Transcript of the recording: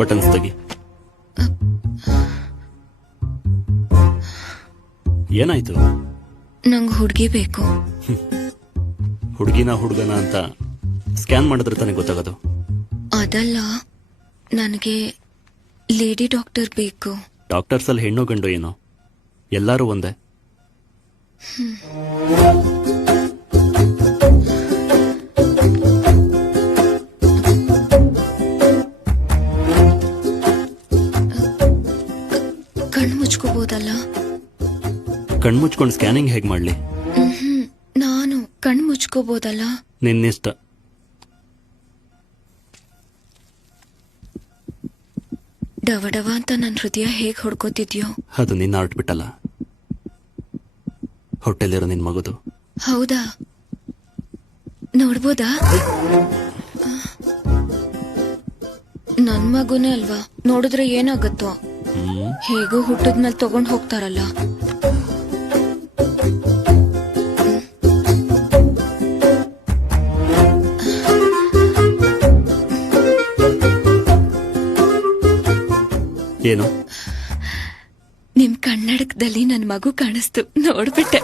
Buttons ತೆಗಿ. ಏನಾಯ್ತು? ನಂಗೆ ಹುಡುಗಿ ಬೇಕು. ಹುಡುಗಿನ ಹುಡುಗನ ಅಂತ ಸ್ಕ್ಯಾನ್ ಮಾಡಿದ್ರೆ ತಾನೇ ಗೊತ್ತಾಗೋದು. ಅದಲ್ಲ, ನನಗೆ ಲೇಡಿ ಡಾಕ್ಟರ್ ಬೇಕು. ಡಾಕ್ಟರ್ಸ್ ಅಲ್ಲಿ ಹೆಣ್ಣು ಗಂಡು ಏನೋ ಎಲ್ಲರೂ ಒಂದೇ. ಕಣ್ಣು ಮುಚ್ಕೋಬಹುದಲ್ಲ? ಕಣ್ಣು ಮುಚ್ಕೊಂಡು ಸ್ಕ್ಯಾನಿಂಗ್ ಹೇಗ್ ಮಾಡ್ಲಿ? ನಾನು ಕಣ್ಣು ಮುಚ್ಕೋಬಹುದಲ್ಲ? ನಿನ್ನಿಷ್ಟ. ಡವ ಡವ ಅಂತ ನನ್ನ ಹೃದಯ ಹೇಗ್ ಹೊಡ್ಕೋತಿದ್ಯೋ. ಅದು ನಿನ್ನ ಆರ್ಟ್ ಬಿಟ್ಟಲ್ಲ, ಹೊಟ್ಟೆಲಿರೋ ನಿನ್ ಮಗುದು. ಹೌದಾ? ನೋಡ್ಬೋದಾ? ನನ್ ಮಗುನೇ ಅಲ್ವಾ, ನೋಡಿದ್ರೆ ಏನಾಗುತ್ತೋ. ಹೇಗೂ ಹುಟ್ಟದ್ಮೇಲೆ ತಗೊಂಡ್ ಹೋಗ್ತಾರಲ್ಲ. ಏನು? ನಿಮ್ ಕನ್ನಡಕದಲ್ಲಿ ನನ್ ಮಗು ಕಾಣಿಸ್ತು, ನೋಡ್ಬಿಟ್ಟೆ.